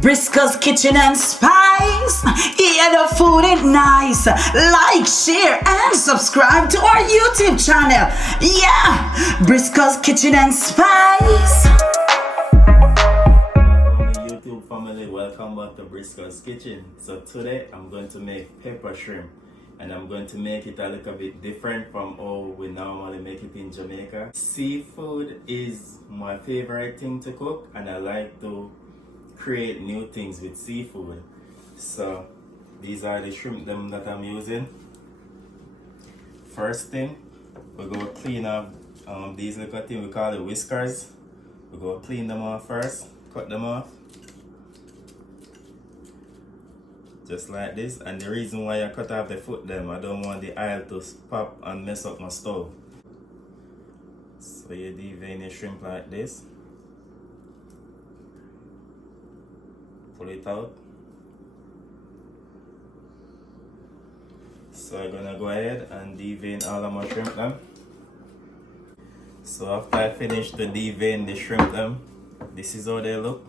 Briscoe's Kitchen and Spice. Yeah, the food is nice. Like, share, and subscribe to our YouTube channel. Yeah, Briscoe's Kitchen and Spice. YouTube family, welcome back to Briscoe's Kitchen. So today I'm going to make pepper shrimp, and I'm going to make it a little bit different from how we normally make it in Jamaica. Seafood is my favorite thing to cook, and I like to create new things with seafood. So these are the shrimp them that I'm using. First thing, we go clean up these little things, we call it whiskers. We go clean them off first, cut them off. Just like this. And the reason why I cut off the foot them, I don't want the oil to pop and mess up my stove. So you devein the shrimp like this. Pull it out. So I'm gonna go ahead and devein all of my shrimp them. So after I finish to devein the shrimp them, this is how they look.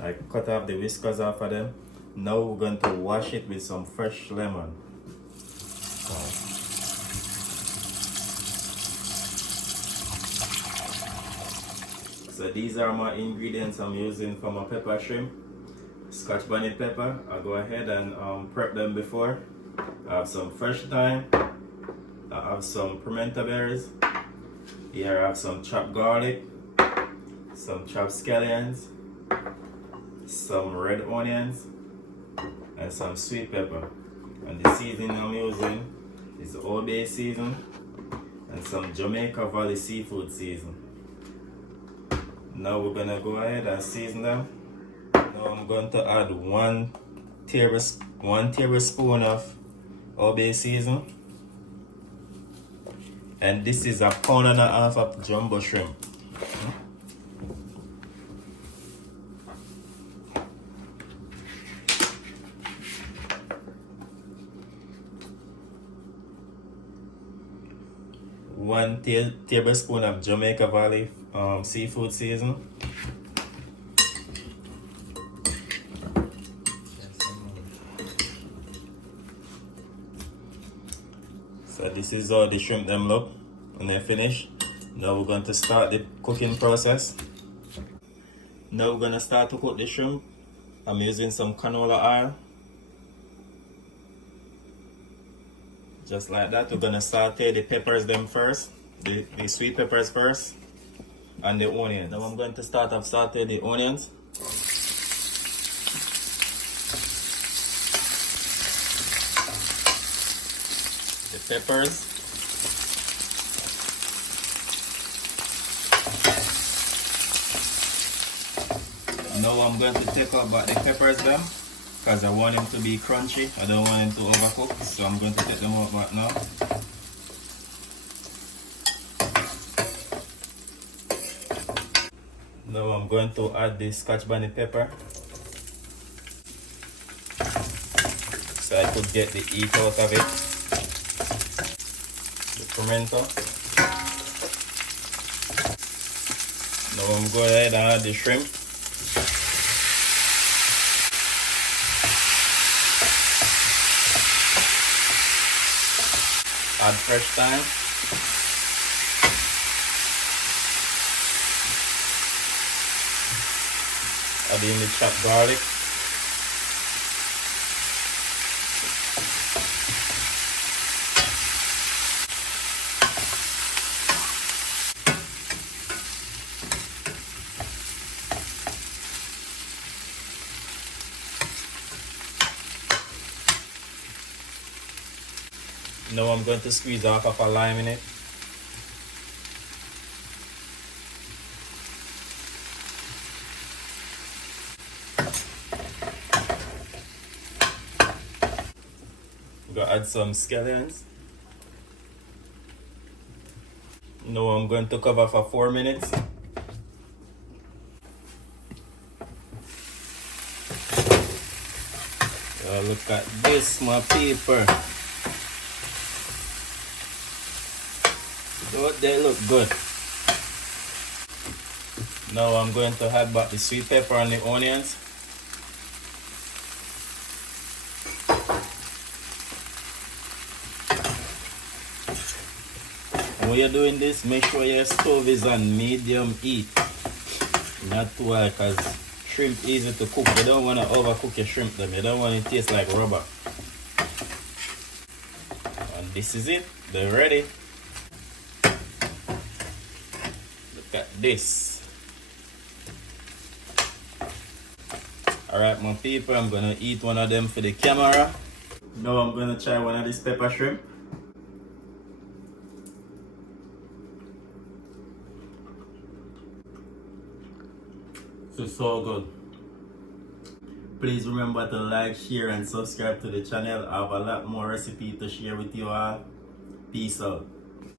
I cut off the whiskers off of them. Now we're going to wash it with some fresh lemon. So these are my ingredients I'm using for my pepper shrimp. Scotch bonnet pepper. I'll go ahead and prep them before. I have some fresh thyme. I have some pimento berries. Here I have some chopped garlic, some chopped scallions, some red onions, and some sweet pepper. And the seasoning I'm using is Old Bay season and some Jamaica Valley seafood season. Now we're gonna go ahead and season them. Now I'm going to add one tablespoon of Old Bay season, and this is a pound and a half of jumbo shrimp. One tablespoon of Jamaica Valley seafood season. So this is how the shrimp them look when they're finished. Now we're going to start the cooking process. Now we're going to start to cook the shrimp. I'm using some canola oil. Just like that. We're going to saute the peppers them first, the sweet peppers first, and the onions. Now I'm going to start off saute the onions. The peppers. Now I'm going to take out back the peppers them, because I want them to be crunchy. I don't want them to overcook, so I'm going to take them out back now. Now I'm going to add the Scotch bonnet pepper, so I could get the heat out of it. The pimento. Now I'm going ahead and add the shrimp. Add fresh thyme. Add in the chopped garlic. Now I'm going to squeeze half of a lime in it. I'm going to add some scallions. Now I'm going to cover for 4 minutes. Look at this, my people. They look good. Now I'm going to add back the sweet pepper and the onions. And when you're doing this, make sure your stove is on medium heat. Not too high, because shrimp easy to cook. You don't want to overcook your shrimp them. You don't want it to taste like rubber. And this is it. They're ready. Look at this. Alright my people, I'm gonna eat one of them for the camera. Now I'm gonna try one of these pepper shrimp. This is so good. Please remember to like, share and subscribe to the channel. I have a lot more recipe to share with you all. Peace out.